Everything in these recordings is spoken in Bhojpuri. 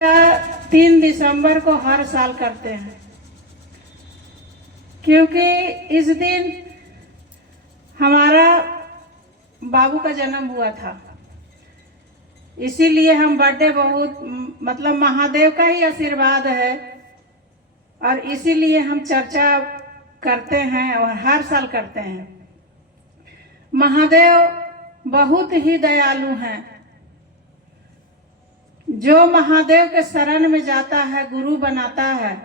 3 दिसंबर को हर साल करते हैं, क्योंकि इस दिन हमारा बाबू का जन्म हुआ था। इसीलिए हम बर्थडे बहुत मतलब महादेव का ही आशीर्वाद है और इसीलिए हम चर्चा करते हैं और हर साल करते हैं। महादेव बहुत ही दयालु हैं। जो महादेव के शरण में जाता है गुरु बनाता है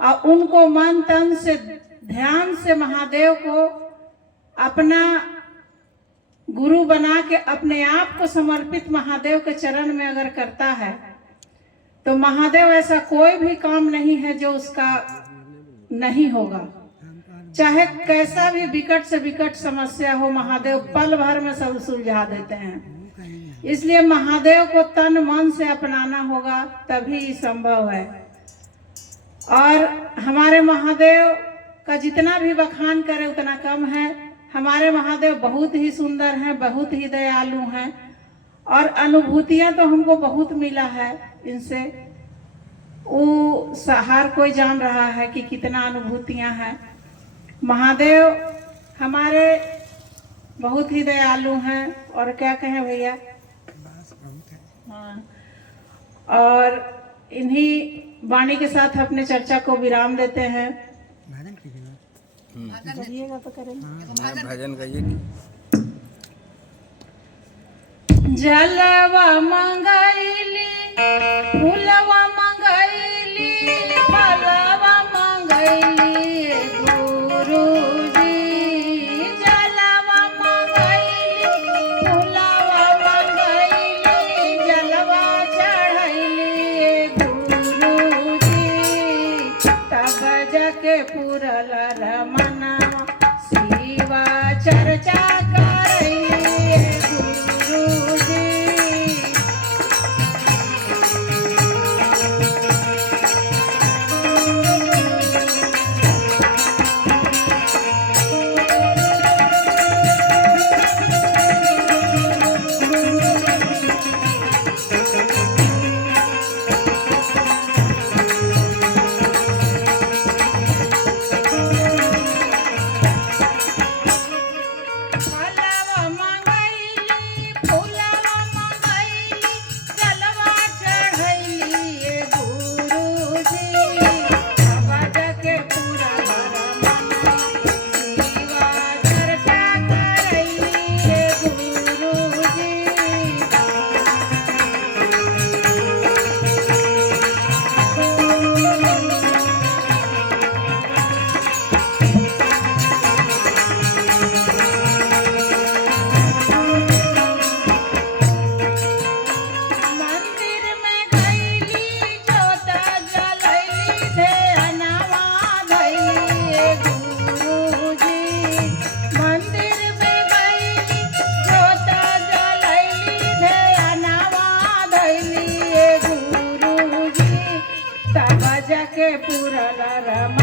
और उनको मन तन से ध्यान से महादेव को अपना गुरु बना के अपने आप को समर्पित महादेव के चरण में अगर करता है तो महादेव ऐसा कोई भी काम नहीं है जो उसका नहीं होगा। चाहे कैसा भी विकट से विकट समस्या हो, महादेव पल भर में सब सुलझा देते हैं। इसलिए महादेव को तन मन से अपनाना होगा, तभी संभव है। और हमारे महादेव का जितना भी बखान करे उतना कम है। हमारे महादेव बहुत ही सुंदर हैं, बहुत ही दयालु हैं और अनुभूतियां तो हमको बहुत मिला है इनसे। वो हर कोई जान रहा है कि कितना अनुभूतियां हैं। महादेव हमारे बहुत ही दयालु हैं और क्या कहें भैया। हाँ, और इन्हीं वाणी के साथ अपने चर्चा को विराम देते हैं। करिएगा तो करेंगे। भजन गाइए। जलवा मंगैली, फूलवा मंगैली, फलवा मंगैली गुरुजी। जलवा मंगैली, फूलवा मंगैली, जलवा चढ़ैली गुरुजी। तब जाके पुरल रमना शिवा चर्चा के पूरा